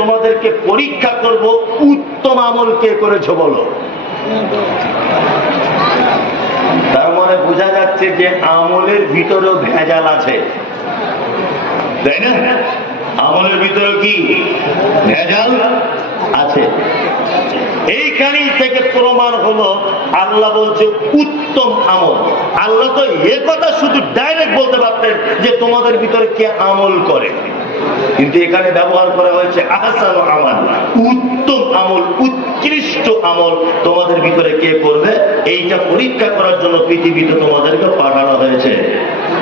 তোমাদেরকে পরীক্ষা করব, উত্তম আমল কে করেছ বলো। তার মানে বোঝা যাচ্ছে যে আমলের ভিতরেও ভেজাল আছে। তাই না? আমলের ভিতরে কি? ভেজাল আছে। এইখানেই থেকে প্রমাণ হলো, আল্লাহ বলছে, উত্তম আমল। আল্লাহ তো এ কথা শুধু ডাইরেক্ট বলতে পারতেন যে তোমাদের ভিতরে কে আমল করে। কিন্তু এখানে ব্যবহার করা হয়েছে আহসান আমল। উত্তম আমল, উৎকৃষ্ট আমল তোমাদের ভিতরে কে করবে? এইটা পরীক্ষা করার জন্য পৃথিবীতে তোমাদেরকে পাঠানো হয়েছে।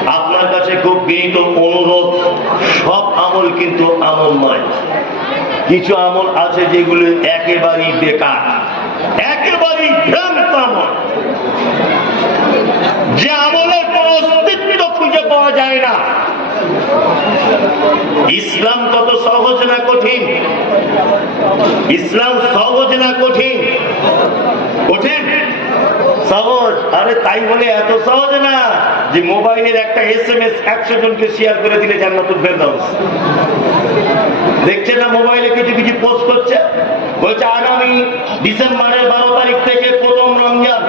আপনার কাছে খুব বিনীত অনুরোধ, সব আমল কিন্তু আমল নয়। কিছু আমল আছে যেগুলো একেবারেই বেকার। একেবারেই ভ্রান্ত আমল। যে আমলের কোন অস্তিত্ব খুঁজে পাওয়া যায় না। ইসলাম কত সহজ না কঠিন? ইসলাম সহজ না কঠিন? কঠিন? সহজ। আরে তাই বলে এত সহজ না যে মোবাইলের একটা এস এম এস একশো জনকে শেয়ার করে দিলে জান্নাতুল দেখছে না মোবাইলে কিছু কিছু পোস্ট করছে? বলছে, আগামী ডিসেম্বরের বারো তারিখ থেকে প্রথম রমজান।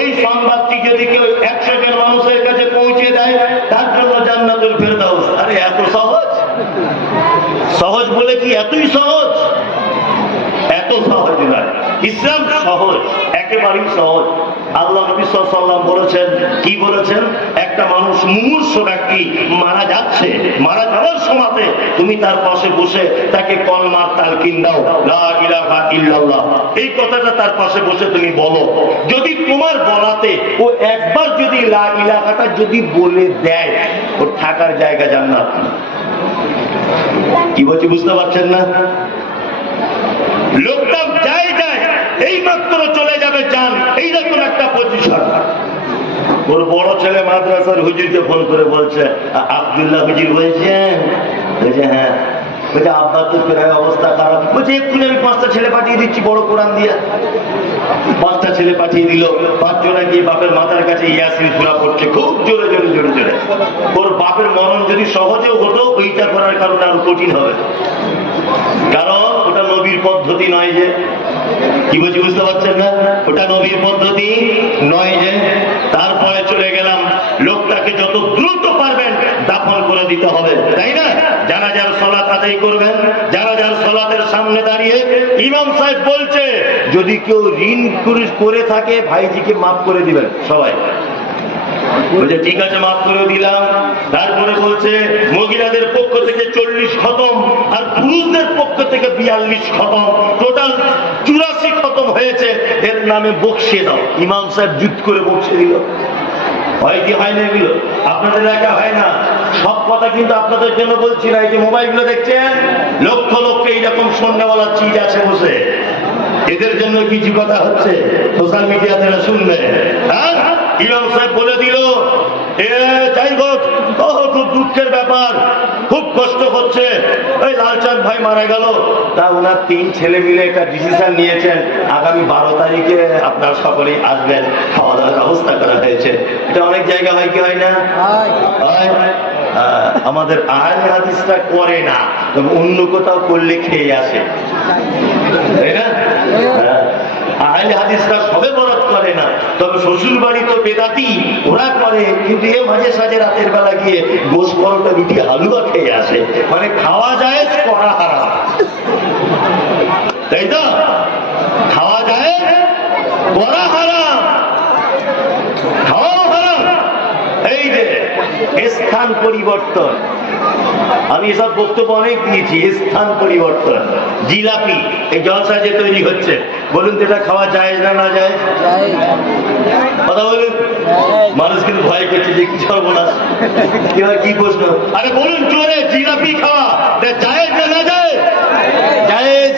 এই সংবাদটি যদি কেউ একশো জন মানুষের কাছে পৌঁছে দেয়, তার আরে, এত সহজ? সহজ বলে কি এতই সহজ? এত সহজ ইসলাম সহজ, একেবারেই সহজ। আল্লাহ বলেছেন, কি বলেছেন? একটা মানুষ মুমূর্ষ ব্যক্তি মারা যাচ্ছে, মারা যাওয়ার সময়তে তুমি তার পাশে বসে তাকে কলমার তালকিন দাও। এই কথাটা তার পাশে বসে তুমি বলো। যদি তোমার বলাতে ও একবার যদি লা ইলাকাটা যদি বলে দেয় ওর থাকার জায়গা জান্নাত কি বলছি বুঝতে পারছেন না? লোকটা যায় যায় এই মাত্র চলে যাবে চান এইরকম একটা পজিশন ওর বড় ছেলে মাদ্রাসার হুজুরকে ফোন করে বলছে, "আ- আব্দুল্লাহ হুজুর বলছেন? বলছে হ্যাঁ। বলছে আব্বার তো প্রায় অবস্থা খারাপ। বলছে, এক্ষুনি আমি পাঁচটা ছেলে পাঠিয়ে দিচ্ছি, বড় কোরআন দিয়ে। পাঁচটা ছেলে পাঠিয়ে দিল। পাঁচজনে গিয়ে বাপের মাথার কাছে ইয়াসিন সুরা পড়ছে খুব জোরে সহজেও হতো ওইটা করার কারণে আরও কঠিন হবে। কারণ ওটা নবীর পদ্ধতি নয় যে। কি বলছি বুঝতে পারছেন না? ওটা নবীর পদ্ধতি নয় যে। তারপরে চলে গেলাম, লোকটাকে যত দ্রুত পারবেন দাফন করে দিতে হবে, তাই না? যারা যার সলাত আদায় করবেন, যারা যার সলাতের সামনে দাঁড়িয়ে ইমাম সাহেব বলছে, যদি কেউ ঋণ করে থাকে, ভাইজিকে মাফ করে দিবেন সবাই। বলছে, ঠিক আছে, মাফ করে দিলাম। তারপরে বলছে, মহিলাদের পক্ষ থেকে চল্লিশ খতম আর পুরুষদের পক্ষ থেকে বিয়াল্লিশ খতম। টোটাল চুরাশি খতম হয়েছে। এর নামে বকশিয়ে দাও। ইমাম সাহেব জুত করে বকশিয়ে দিল। হয় কি হয় না এগুলো? আপনাদের এলাকা হয় না? সব কথা কিন্তু আপনাদের জন্য বলছি না। এই যে মোবাইলগুলো দেখছেন, লক্ষ লক্ষ এইরকম সন্ধ্যাওয়ালা চিজ আছে বসে। এদের জন্য কিছু কথা হচ্ছে? সোশ্যাল মিডিয়াতে শুনবে। হ্যাঁ? ইমাম সাহেব বলে দিল এ যাই হোক খুব দুঃখের ব্যাপার খুব কষ্ট হচ্ছে। ওই লালচাঁদ ভাই মারা গেল। তা ওনার তিন ছেলে মিলে একটা ডিসিশন নিয়েছেন আগামী বারো তারিখে আপনার সকলেই আসবেন খাওয়া দাওয়ার ব্যবস্থা করা হয়েছে। এটা অনেক জায়গা হয় কি হয় না? হয়। আমাদের আয় হাদিসটা করে না তবে অন্য কোথাও করলে খেয়ে আসে। তাই না? হ্যাঁ। আহলে হাদিসরা সবে বরাত করে না। তবে শ্বশুর বাড়ি তো বেদাতি, ওরা করে। কিন্তু এ মাঝে সাঝে রাতের বেলা গিয়ে গোস পরোটা রুটি হালুয়া খেয়ে আসে। মানে খাওয়া যায় করা হারাম তাই তো? খাওয়া যায় করা হারাম খাওয়াও হারাম। এই যে, স্থান পরিবর্তন। আমি এসব বক্তব্য অনেক দিয়েছি স্থান পরিবর্তন। জিলাপি এই জলসা যে তৈরি হচ্ছে। বলুন তো এটা খাওয়া যায় না না যায়? কথা বলুন। মানুষ কিন্তু ভয় করছে যে কি সর্বনাশ। কি হয়, কি প্রশ্ন? আরে বলুন জোরে জিলাপি খাওয়া জায়েজ না না যায়? জায়েজ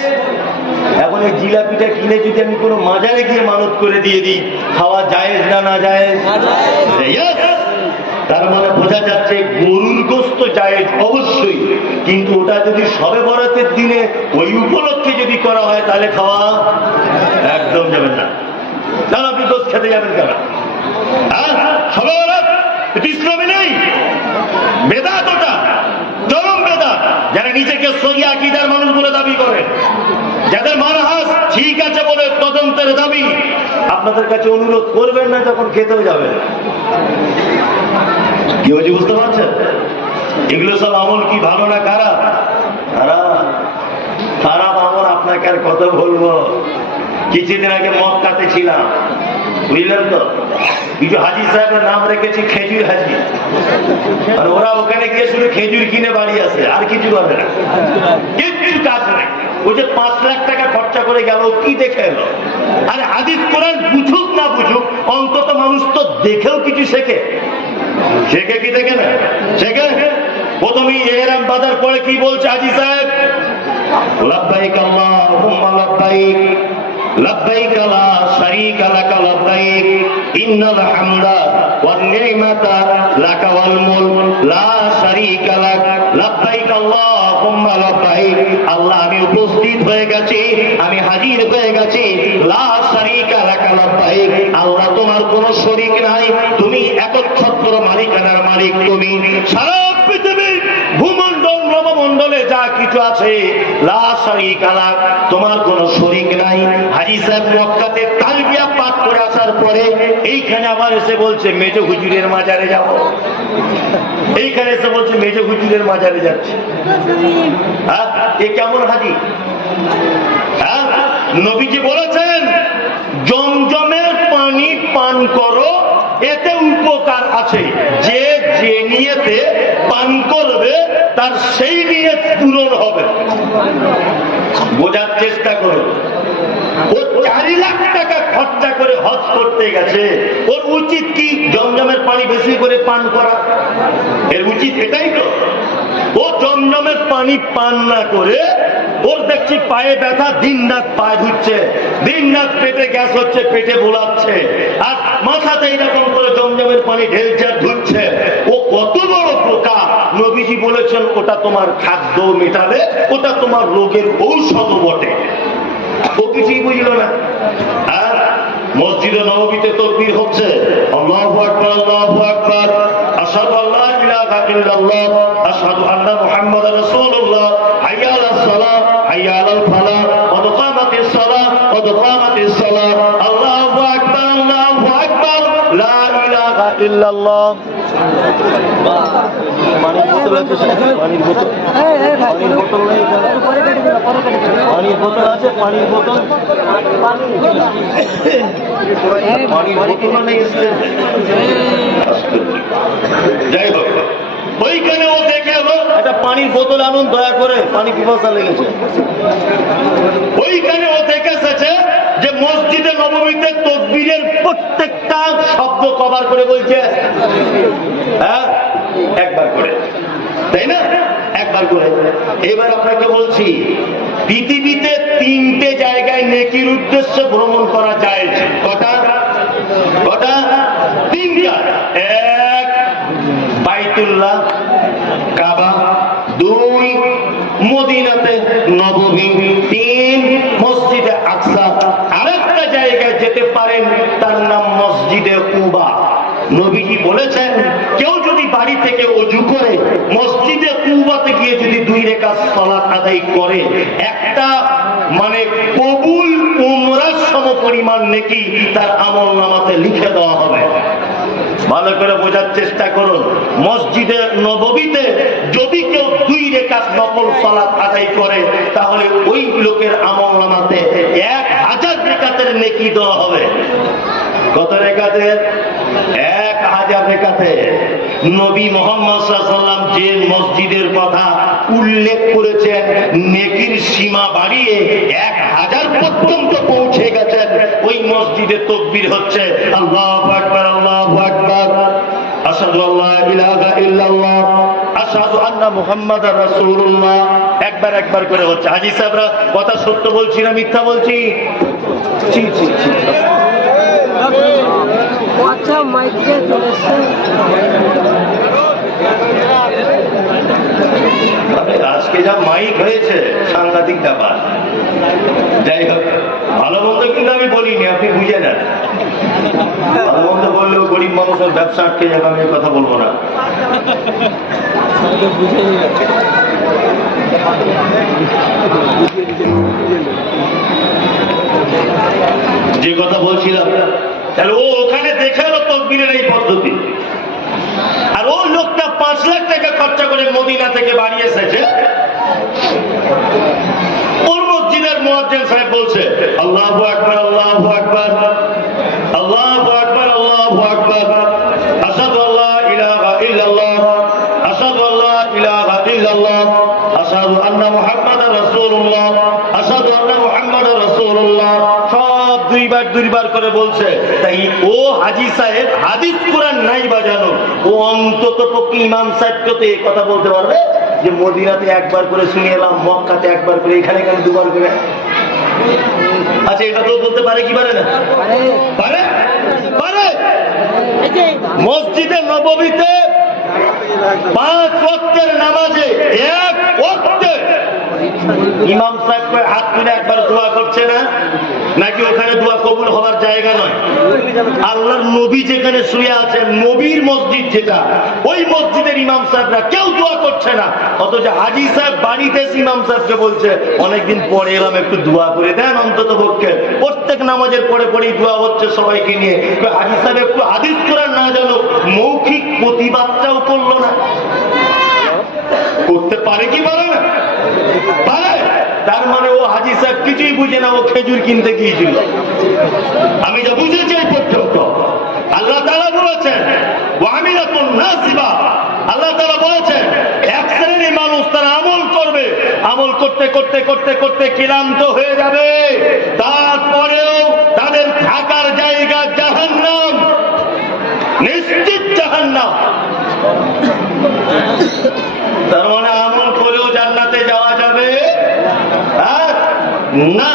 এখন এই জিলাপিটা কিনে যদি আমি কোনো মাজারে গিয়ে মানত করে দিয়ে দিই খাওয়া জায়েজ না না জায়েজ Yes! তার মানে বোঝা যাচ্ছে গরুর গোস্ত জায়েজ অবশ্যই, কিন্তু ওটা যদি সবে বরাতের দিনে ওই উপলক্ষে যদি করা হয়, তাহলে খাওয়া একদম যাবে না। কেন আপনি গোস্ত খেতে যাবেন কেন? হ্যাঁ? নিজেকে সহি আকিদার মানুষ বলে দাবি করে, যাদের ঠিক আছে বলে তদন্তের দাবি, আপনাদের কাছে অনুরোধ করবেন না যখন খেতেও যাবেন। কি হয়েছে বুঝতে পারছেন? এগুলো সব আমল কি ভালো না খারাপ? খারাপ। খারাপ আমল আপনাকে আর কত বলব? কিছুদিন আগে মক্কাতে ছিলাম। বুঝলেন তো? কিছু হাজি সাহেবের নাম রেখেছি খেজুর হাজি। আর ওরা ওখানে গিয়ে শুধু খেজুর কিনে বাড়ি আসে, আর কিছু করে না। কিচ্ছু কাজ নেই। ওই যে পাঁচ লাখ টাকা খরচা করে গেল কি দেখে এলো? আরে হাদিস কোরআন বুঝুক না বুঝুক, অন্তত মানুষ তো দেখেও কিছু শেখে। শেখে কি দেখে না? শেখে? প্রথমেই এহরাম বাজার পরে কি বলছে হাজি সাহেব? লাব্বাইক আল্লাহুম্মা লাব্বাইক লাব্বাইক লা শারীকা লাক লাব্বাইক, ইন্নাল হামদা আল্লাহ, আমি উপস্থিত হয়ে গেছি, আমি হাজির হয়ে গেছি, লা শারীকা লাক লাব্বাইক। আল্লাহ, তোমার কোনো শরীক নাই তুমি মালিকানার মালিক তুমি। সারা পৃথিবী ভূমণ্ডল, নবমণ্ডলে যা কিছু আছে তোমার কোনো শরীক নাই। হাজি সাহেব তালবিয়া পাঠ করে আসার পরে এইখানে আবার এসে বলছে, মেজ হুজুরের মাজারে যাব। এইখানে এসে বলছে, মেজ হুজুরের মাজারে যাচ্ছে। হ্যাঁ এ কেমন হাজি হ্যাঁ নবীজি বলেছেন, জমজমের পানি পান করো। এতে উপকার আছে। যে যে নিয়েতে পান করবে, তার সেই নিয়ে পূরণ হবে। বোঝার চেষ্টা করো। ও চারি লাখ টাকা খরচা করে হজ করতে গেছে। ওর উচিত কি জমজমের পানি বেশি করে পান করা? এর উচিত এটাই তো। ও জমজমের পানি পান না করে ওর দেখছি পায়ে ব্যথা দিন রাত পায়ে ধুচ্ছে। দিন রাত পেটে গ্যাস হচ্ছে, পেটে বোলাচ্ছে আর মাথাতে এইরকম করে জমজমের পানি ঢেলছে আর ধুচ্ছে। ও কত বড় পোকা নবীজি বলেছেন, ওটা তোমার খাদ্য মেটাবে, ওটা তোমার রোগের ঔষধ বটে। ও কিছুই বুঝলো না। আর মসজিদে নবমীতে তকবীর হচ্ছে, আল্লাহু আল্লাহু আল্লা ইলাহা ইল্লাল্লাহ, আশহাদু সালাহ হাইয়া আলাল ফালাহ কদ কামাতিস সালাহ কদ কামাতিস সালাহ আল্লাহু আকবার আল্লাহু আকবার। লা ইলাহা ইল্লাল্লাহ। পানির বোতল আছে, পানির বোতল। পানির বোতল নেই পানির বোতল আছে, পানির বোতল। পানির বোতলও নেই এসে। যাই হোক ওইখানে ও দেখে এলো একটা পানির বোতল আনুন, দয়া করে পানি পিপাসা লেগেছে। ওইখানে ও দেখে এসেছে যে মসজিদে নবমীতে তকবীরের প্রত্যেকটা শব্দ কভার করে বলছে হ্যাঁ? একবার করে। তাই না? একবার করে। এবার আপনাকে বলছি, পৃথিবীতে তিনটে জায়গায় নেকির উদ্দেশ্যে ভ্রমণ করা যায়। কটা? কটা? তিনটা। এক, বাইতুল্লাহ, কাবা দুই মদিনাতে নবমী তিন, মসজিদে আকসা। আরেকটা জায়গায় যেতে পারেন, তার নাম মসজিদে কুবা। নবীজি বলেছেন, কেউ যদি বাড়ি থেকে অজু করে, মসজিদে কুবাতে গিয়ে যদি দুই রেখা সলাৎ আদায় করে, একটা মানে কবুল উমরার সম পরিমাণ নাকি তার আমল নামাতে লিখে দেওয়া হবে। ভালো করে বোঝার চেষ্টা করুন। মসজিদে, নববীতে যদি কেউ দুই রেখাত নকল সালাত আদায় করে, তাহলে ওই লোকের আমল নামাতে এক হাজার রেখাতের নেকি দেওয়া হবে। কত রেখাতের? এক হাজার রেখাতে। নবী মোহাম্মদ যে মসজিদের কথা উল্লেখ করেছেন, নেকির সীমা বাড়িয়ে এক হাজার পর্যন্ত পৌঁছে গেছেন। ওই মসজিদে তকবির হচ্ছে, আল্লাহ আল্লাহ আকবার। আসাদু আল্লাহ ইলাহা ইল্লাল্লাহ আসাদু আন্না মুহাম্মাদার রাসূলুল্লাহ। একবার একবার করে হচ্ছে। হাজী সাহেবরা কথা সত্য বলছি না মিথ্যা বলছি? জি জি জি আচ্ছা মাইকে চলে তবে আজকে যা মাইক হয়েছে সাংঘাতিক ব্যাপার। যাই হোক, ভালো মন্দ কিন্তু আমি বলিনি, আপনি বুঝে যান। ভালো মন্দ বললেও গরিব মানুষের ব্যবসা আটকে যাবে, আমি কথা বলব না। যে কথা বলছিলাম, তাহলে ও ওখানে দেখাল তকবিরের এই পদ্ধতি। আর ও লোকটা পাঁচ লাখ টাকা খরচা করে মদিনা থেকে বাড়িয়ে এসেছে। মসজিদের মোয়াজ্জেন সাহেব বলছে, আল্লাহ আকবর আল্লাহ আকবর আল্লাহ আকবর আল্লাহ আকবর আসাদু আল্লাহ ইলাহা ইল্লাল্লাহ আসাদু আল্লাহ ইলাহা ইল্লাল্লাহ আসাদু আন্না মুহাম্মাদার রাসূলুল্লাহ আসাদু আন্না মুহাম্মাদার রাসূলুল্লাহ। সব দুইবার দুইবার করে বলছে, তাই ও হাজি সাহেব হাদিস কোরআন নাই বাজানো। ও অন্তত পক্ষে ইমাম সাহেবকে তো এই কথা বলতে পারবে? যে মদিনাতে একবার করে শুনে এলাম, মক্কাতে একবার করে, এখানে এখানে দুবার করে? আচ্ছা এটা তো বলতে পারে কি পারে না? পারে? পারে? মসজিদে নববীতে পাঁচ ওয়াক্তের নামাজে এক ওয়াক্তে। ইমাম সাহেব হাত তুলে একবার দোয়া করছে না? নাকি ওখানে দোয়া কবুল হওয়ার জায়গা নয়? আল্লাহর নবী যেখানে শুয়ে আছেন, নবীর মসজিদ যেটা, ওই মসজিদের ইমাম সাহেবরা কেউ দোয়া করছে না। অথচ হাজি সাহেব বাড়িতে ইমাম সাহেবকে বলছে, অনেকদিন পরে এলাম, একটু দোয়া করে দেন অন্তত পক্ষে। প্রত্যেক নামাজের পরে পরেই দোয়া হচ্ছে সবাইকে নিয়ে। হাজি সাহেব, একটু হাদিস করার না জানো? মৌখিক প্রতিবাদটাও করল না। করতে পারে কি পারে না? পারে। তার মানে ও হাজি সাহেব কিছুই বুঝে না, ও খেজুর কিনতে গিয়েছিল। আমি যা বুঝেছি এই পর্যন্ত আল্লাহ তালা বলেছেন আল্লাহ তালা বলেছেন, এক শ্রেণির মানুষ তারা আমল করবে। আমল করতে করতে করতে করতে ক্লান্ত হয়ে যাবে। তারপরেও তাদের থাকার জায়গা জাহান্নাম। নিশ্চিত জাহান্নাম। তার মানে আমল করেও জান্নাতে যাওয়া যাবে হ্যাঁ? না।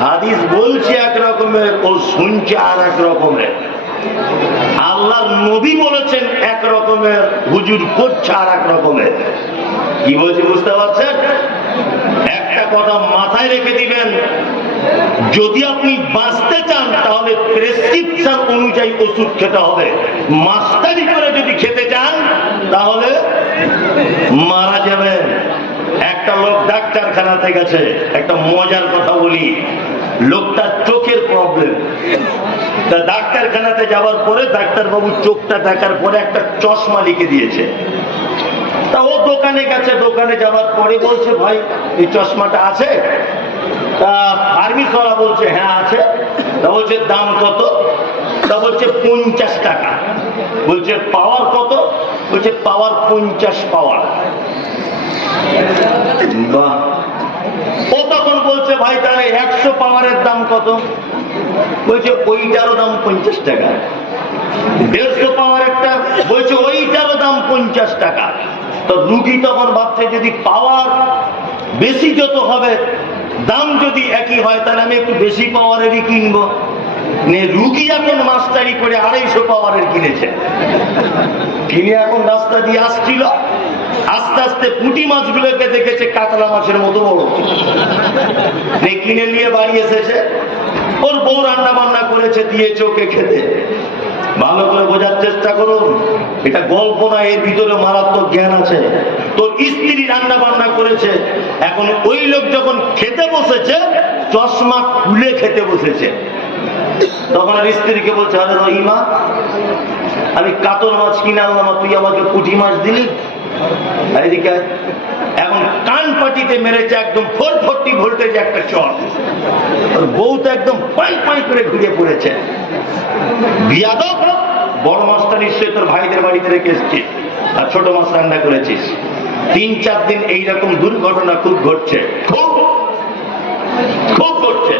হাদিস বলছে এক রকমের, ও শুনছে আর এক রকমের। আল্লাহ নবী বলেছেন এক রকমের, হুজুর করছে আর এক রকমের। কি বলছি বুঝতে পারছেন? একটা কথা মাথায় রেখে দিবেন, যদি আপনি বাঁচতে চান, তাহলে প্রেসক্রিপশন অনুযায়ী ওষুধ খেতে হবে। মাস্টারি করে যদি খেতে চান, তাহলে মারা যাবেন। একটা লোক ডাক্তারখানাতে গেছে, একটা মজার কথা বলি। লোকটার চোখের প্রবলেম তা ডাক্তারখানাতে যাওয়ার পরে ডাক্তারবাবু চোখটা দেখার পরে একটা চশমা লিখে দিয়েছে। তা ও দোকানে গেছে, দোকানে যাওয়ার পরে বলছে, ভাই, এই চশমাটা আছে? তা ফার্মিসওয়ালা বলছে হ্যাঁ আছে। তা বলছে, দাম কত? তা বলছে, পঞ্চাশ টাকা। বলছে, পাওয়ার কত? বলছে, পাওয়ার পঞ্চাশ পাওয়ার। ও তখন বলছে, ভাই, তাহলে একশো পাওয়ারের দাম কত? বলছে, ওইটারও দাম পঞ্চাশ টাকা। দেড়শো পাওয়ার একটা বলছে, ওইটারও দাম পঞ্চাশ টাকা। তো রুগী তখন ভাবছে, যদি পাওয়ার বেশি যত হবে, দাম যদি একই হয়, তাহলে আমি একটু বেশি পাওয়ারেরই কিনবো। রুগী এখন মাস্টারি করে আড়াইশো পাওয়ারের কিনেছে। কিনে এখন রাস্তা দিয়ে আসছিল। আস্তে আস্তে পুঁটি মাছগুলোকে দেখেছে কাতলা মাছের মতো বড়। নে কিনে নিয়ে বাড়ি এসেছে। ওর বউ রান্না বান্না করেছে, দিয়েছে ওকে খেতে। ভালো করে বোঝার চেষ্টা করুন, এটা গল্প না, এর ভিতরে মারাত্মক জ্ঞান আছে। তোর স্ত্রী রান্না বান্না করেছে, এখন ওই লোক যখন খেতে বসেছে, চশমা খুলে খেতে বসেছে। তখন আর স্ত্রীকে বলছে, আরে রহিমা, আমি কাতল মাছ কিনে আনলাম তুই আমাকে পুঁটি মাছ দিলি। এখন কান পাটিতে মেরেছে একদম ফোর ফোরটি ভোল্টেজ একটা চট ওর বউ তো একদম পাই পাই করে ঘুরে পড়েছে। বড় মাছটা নিশ্চয়ই তোর ভাইদের বাড়িতে রেখে এসছিস আর ছোট মাছ রান্না করেছিস। তিন চার দিন এইরকম দুর্ঘটনা খুব ঘটছে। খুব খুব ঘটছে।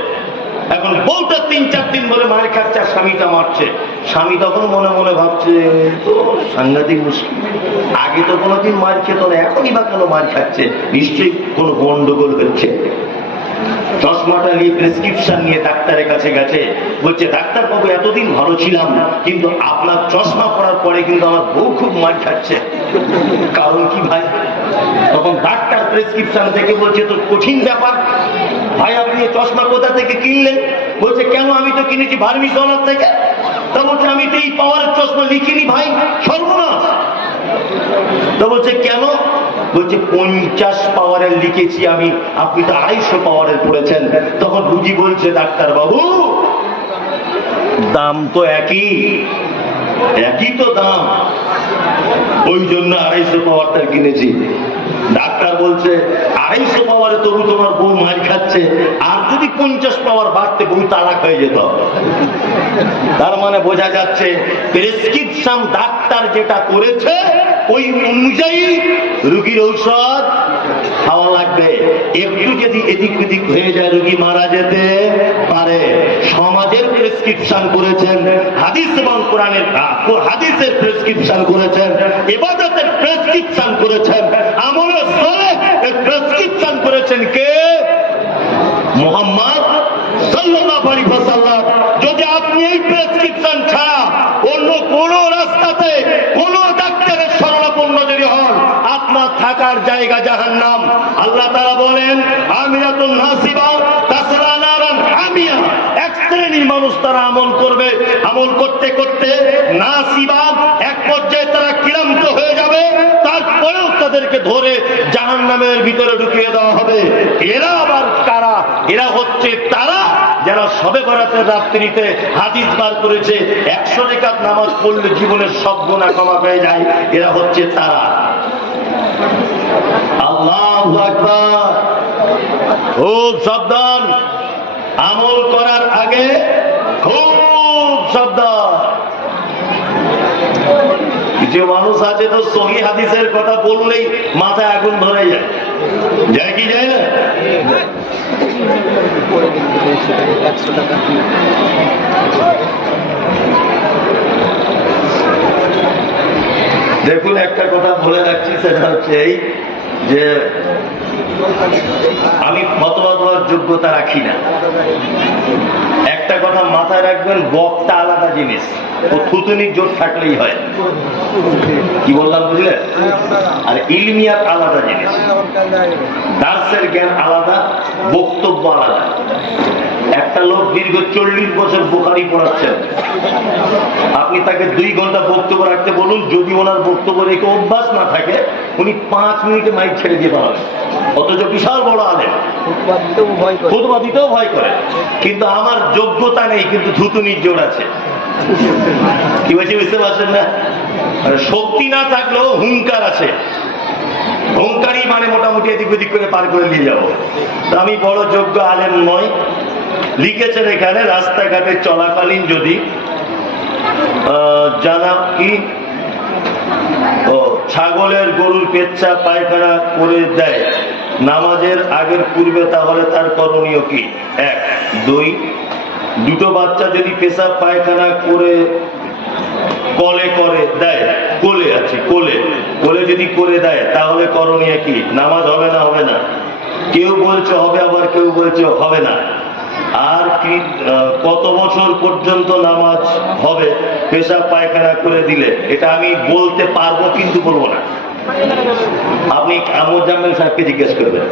এখন বউটা তিন, চার দিন ধরে মার খাচ্ছে আর স্বামীটা মারছে। স্বামী তখন মনে মনে ভাবছে তো সাংঘাতিক মুশকিল। আগে তো কোনোদিন মার খেত না, এখনই বা কেন মার খাচ্ছে? নিশ্চয়ই কোনো গন্ডগোল হচ্ছে। চশমাটা নিয়ে প্রেসক্রিপশন নিয়ে ডাক্তারের কাছে গেছে। বলছে ডাক্তার বাবু এতদিন ভালো ছিলাম, কিন্তু আপনার চশমা পড়ার পরে কিন্তু আমার বউ খুব মার খাচ্ছে। কারণ কি ভাই? তখন ডাক্তার প্রেসক্রিপশন থেকে বলছে তো কঠিন ব্যাপার। ভাই, আপনি চশমা কোথা থেকে কিনলেন? বলছে, কেন আমি তো কিনেছি ভার্মি ভার্মিসলার থেকে? তা বলছে, আমি তো এই পাওয়ারের চশমা লিখিনি ভাই, সর্বনাশ। তো বলছে, কেন? বলছে, পঞ্চাশ পাওয়ারের লিখেছি আমি, আপনি তো আড়াইশো পাওয়ারের পড়েছেন। তখন রুগী বলছে ডাক্তার বাবু দাম তো একই একই তো দাম। ওই জন্য আড়াইশো পাওয়ারটা কিনেছি। ডাক্তার বলছে, আড়াইশো পাওয়ারে তবু তোমার বউ মার খাচ্ছে। আর যদি পঞ্চাশ পাওয়ার বাড়তে বউ তালাক হয়ে যেত। তার মানে বোঝা যাচ্ছে, প্রেসক্রিপশন ডাক্তার যেটা করেছে, ওই অনুযায়ী রুগীর ঔষধ খাওয়া লাগবে। একটু যদি এদিক ওদিক হয়ে যায় রুগী মারা যেতে পারে। সমাজের প্রেসক্রিপশন করেছেন, হাদিস এবং কোরআনের হাদিসের প্রেসক্রিপশন করেছেন এবাদতের প্রেসক্রিপশন করেছেন, আমলের প্রেসক্রিপশন করেছেন কে? মোহাম্মদ সাল্লাল্লাহু আলাইহি ওয়াসাল্লাম, যদি আপনি এই প্রেসক্রিপশন ছাড়া অন্য কোন রাস্তাতে কোন ডাক্তারের শরণাপন্ন যদি হন, আপনার থাকার জায়গা জাহান্নাম। আল্লাহ তাআলা বলেন, আমিরাতুন নাসিবা শ্রেণির মানুষ তারা আমল করবে। আমল করতে করতে নাসিবা এক পর্যায়ে তারা ক্লান্ত হয়ে যাবে। তারপরেও তাদেরকে ধরে জাহান্নামের ভিতরে ঢুকিয়ে দেওয়া হবে। এরা আবার কারা? এরা হচ্ছে তারা যারা সবে বরাতের রাত্রিতে হাদিস বার করেছে, একশো রেখাত নামাজ পড়লে জীবনের সব গুণা ক্ষমা পেয়ে যায়। এরা হচ্ছে তারা। আল্লাহ খুব সাবধান। আমল করার আগে খুব সাবধান। কিছু মানুষ আছে তো সহি হাদিসের কথা বললেই মাথায় আগুন ধরে যায়। যায় কি, যায় না? দেখুন, একটা কথা বলে রাখছি, সেটা হচ্ছে এই যে আমি ফতোয়া দেওয়ার যোগ্যতা রাখি না। একটা কথা মাথায় রাখবেন বকটা আলাদা জিনিস। ও থুতুনির জোর থাকলেই হয়। কি বললাম, বুঝলে? আর ইলমিয়াত আলাদা জিনিস। দার্সের জ্ঞান আলাদা, বক্তব্য আলাদা। একটা লোক দীর্ঘ চল্লিশ বছর বোকারি পড়াচ্ছেন। আপনি তাকে দুই ঘণ্টা বক্তব্য রাখতে বলুন, যদি ওনার বক্তব্য রেখে অভ্যাস না থাকে, উনি পাঁচ মিনিটে মাইক ছেড়ে দিয়ে পারবেন অথচ বিশাল বড় আলেন ফুটবল দিতেও ভয় করে। খুদবা দিতেও ভয় করে। কিন্তু আমার যোগ্যতা নেই কিন্তু থুতুনির জোর আছে। কি বলছি বুঝতে পারছেন না? মানে শক্তি না থাকলেও হুঙ্কার আছে। হুঙ্কারই মানে মোটামুটি এদিক ওদিক করে পার করে নিয়ে যাব। তো আমি বড় যোগ্য আলেম নয় লিখেছেন এখানে রাস্তাঘাটে চলাকালীন যদি জানা কি ও ছাগলের গরুর পেচ্ছা পায়খানা করে দেয় নামাজের আগের পূর্বে তাহলে তার করণীয় কি? এক, দুই, দুটো বাচ্চা যদি পেশাব পায়খানা করে, কলে করে, দেয়, কোলে আছে কোলে কোলে যদি করে দেয়, তাহলে করণীয় কি? নামাজ হবে না হবে না? কেউ বলছে হবে, আবার কেউ বলছে হবে না। আর কি কত বছর পর্যন্ত নামাজ হবে, পেশাব পায়খানা করে দিলে? এটা আমি বলতে পারব, কিন্তু বলব না। আপনি আমজাম্মেল সাহেবকে জিজ্ঞেস করবেন।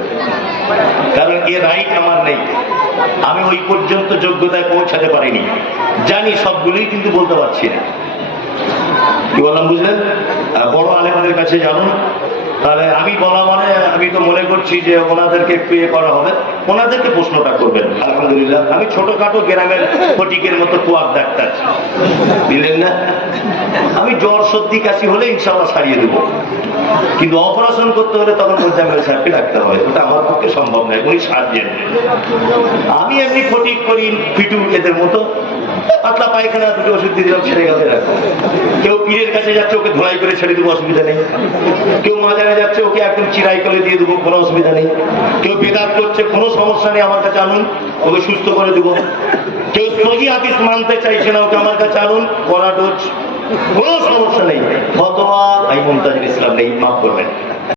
কারণ এ রাইট আমার নেই। আমি ওই পর্যন্ত যোগ্যতায় পৌঁছাতে পারিনি। জানি সবগুলোই কিন্তু বলতে পারছি না। কি বললাম, বুঝলেন? বড় আলেমাদের কাছে জানুন তাহলে আমি বলা মানে আমি তো মনে করছি যে ওনাদেরকে ইয়ে করা হবে। ওনাদেরকে প্রশ্নটা করবেন। আলহামদুলিল্লাহ। আমি ছোটখাটো গ্রামের ফটিকের মতো কুয়ার ডাক্তার। বুঝলেন না? আমি জ্বর, সর্দি, কাশি হলে ইনশাল্লাহ সারিয়ে দেবো। কিন্তু অপারেশন করতে হলে তখন মোজাম্মেল সাহেবকে ডাকতে হবে। ওটা আমার পক্ষে সম্ভব নয়, উনি সার্জেন আমি এমনি ফটিক করি, ফিটু এদের মতো। পাতলা পায়খানা, দুটো ওষুধ দিয়ে দিলাম, ছেড়ে গেলে কেউ পীরের কাছে যাচ্ছে, ওকে ধোলাই করে ছেড়ে দেবো, অসুবিধা নেই। কেউ মাজারে যাচ্ছে, ওকে একদম চিরাই করে দিয়ে দেবো, কোনো অসুবিধা নেই। কেউ বেদাত করছে, কোনো সমস্যা নেই আমার কাছে আনুন, ওকে সুস্থ করে দেবো। কেউ সহি হাদিস মানতে চাইছে না, ওকে আমার কাছে আনুন কড়া ডোজ। কোনো সমস্যা নেই। ফতোয়া তাজির ইসলাম নেই মাফ করবেন।